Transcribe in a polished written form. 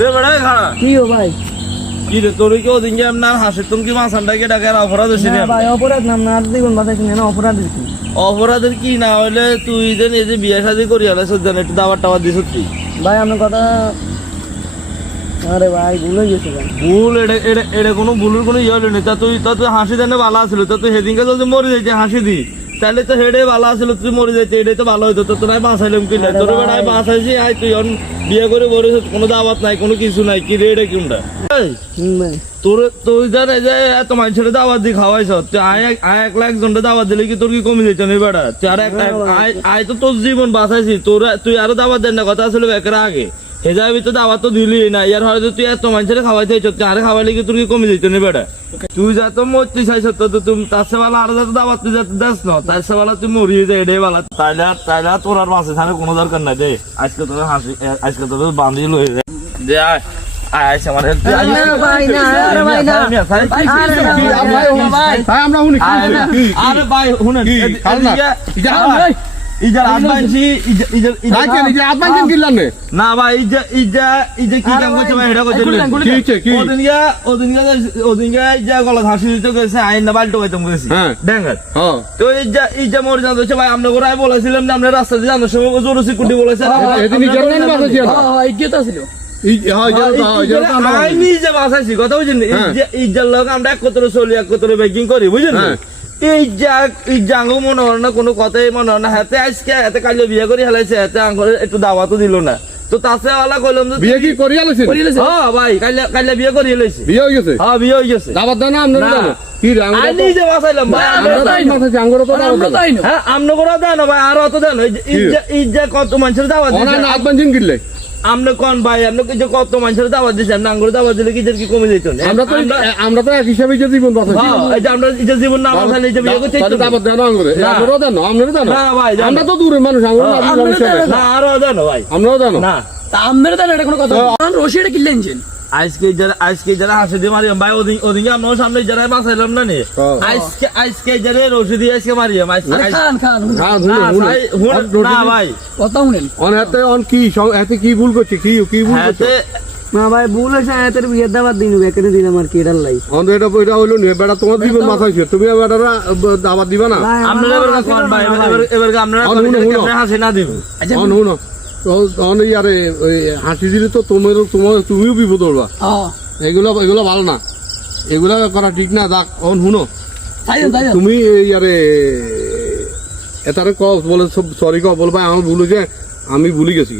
রে বড় খাড়া কি ও ভাই কি রে তোর কি ওদিন আপনার হাসি তুমি কি মাসানটাকে ডাকার অপরাধ হয়েছে না ভাই অপরাধ নাম না জীবন বাঁচাইছি না অপরাধ কি অপরাধের কি না হইলে তুই যে এই যে বিয়ে শাদী করি আলে সজ্জান একটু দাবার টাবার দিছ তুই ভাই আমার কথা আরে ভাই ভুলে গেছে ভাই ভুল এটা কোনো ভুলের কোনো ইয়ে হলো না তা তুই হাসি দেনে ভালো আসলো তা তুই সেদিনকে যদি মরে যাইতে হাসি দি তাহলে তো হেডে ভালো আসলো তুই মরে যাইতে এটাই তো ভালো হইতো তো তোরাই বাঁচাইলাম কি না তোর বেড়ায় বাঁচাইছি আয় তুই বিয়ে করে বলে কোনো দাওয়াত নাই কোনো কিছু নাই কি রে এটা কোনটা ভাই তুই জানে যে এত মানুষের দাওয়াত দিয়ে খাওয়াইছ তুই আয় 1 লাখ জনটা দাওয়াত দিলে কি তোর কি কমে যাইছে না বেড়া তুই আর আয় তো তোর জীবন বাঁচাইছি তুই আরো দাওয়াত দেন না কথা আসলে বেকার আগে হেজাবি তো দাওয়াত তো দিলি না ইয়ার হয়তো তুই এত মানুষের খাওয়াইতে আরে খাওয়াইলে কি তোর কি কমে যাইতো না বেড়া তুই যা তো মরতে চাইছ তো তুমি তার সে বেলা আর যাতে দাওয়াত তুই যাতে দাস না তার সে বেলা তুই মরিয়ে যায় এটাই বেলা তাইলে তোর আর মাসে থাকার কোনো দরকার নাই দে আজকে তোর হাসি আজকে তোর বান্ধি লয়ে যায় দে আয় আচ্ছা মানে ভাই না আরে ভাই না আমরা উনি আরে ভাই শুনেন না ভাই কি কাম করছে ভাই এটা করছে গলা হাসি দিতে গেছে আইন না বাল্টো গাইতাম গেছি ড্যাঙ্গার তো ইজা মরে জানতে ভাই আমরা করে বলেছিলাম যে আমরা রাস্তা দিয়ে জানার সময় জোর সিকিউরিটি বলেছে কথা বুঝলেন ইজার লোক আমরা একত্রে চলি একত্রে বেকিং করি বুঝলেন এই জাঙ্গো মনে হয় না কোনো কথাই মনে হয় না হাতে আজকে হাতে কাল বিয়ে করে হেলাইছে হাতে আঙ্গুরে একটু দাওয়াতও দিল না তো তাছে ওয়ালা কইলাম যে বিয়ে কি করি আলাইছে হ্যাঁ ভাই কাল বিয়ে করে হেলাইছে বিয়ে হয়ে গেছে হ্যাঁ বিয়ে হয়ে গেছে দাওয়াত দাও না আপনারা জানো কি আমি নিজে বাসাইলাম ভাই আমরা তাই মাথায় আঙ্গুরে তো দাওয়াত দাও হ্যাঁ আমনো করে দেন ভাই আর অত দেন ইজ্জা কত মানুষের দাওয়াত দিছে না আট বাঞ্জিন কিনলে আমনে কোন ভাই আমনে কি যে কত মানুষের দাওয়াত দিছে আমনে আঙ্গুরে দাওয়াত দিলে কি কি কমে যাইতো না আমরা তো এক হিসাবে যে জীবন বাঁচাইছি এই যে আমরা এই যে জীবন না বাঁচাইলে যে বিয়ে করতে তাহলে দাওয়াত দাও না আঙ্গুরে আমরাও জানো আমরাও জানো না ভাই আমরা তো দূরের মানুষ আঙ্গুরে না আরো জানো ভাই আমরাও জানো না তা আমরা জানো এটা কোনো কথা রশিটা কি লেনছেন আজকে যারা হাসি দিয়ে মারিয়াম ভাই ওদিকে আমরা সামনে যারা বাঁচাইলাম না নে আজকে যারা রশি দিয়ে আজকে মারিয়াম খান না ভাই কথা শুনেন অন হাতে অন কি হাতে কি ভুল করছে কি ভুল করছে না ভাই ভুল হয়েছে এতের বিয়ের দাওয়াত দিন বেকারে দিলাম আর কি এটার লাই অন এটা হইলো নি বেটা তোমার জীবন বাঁচাইছে তুমি বেটারা দাওয়াত দিবা না আপনারা এবার কোন ভাই এবার আপনারা হাসি না দিব আচ্ছা শুনো তখন আরে হাসি দিলে তো তুমিও বিপদ হবা এগুলো ভালো না এগুলা করা ঠিক না দেখ অন শুনো তুমি আরে এটারে বলে সরি বল ভাই আমার ভুল হয়েছে আমি ভুলে গেছি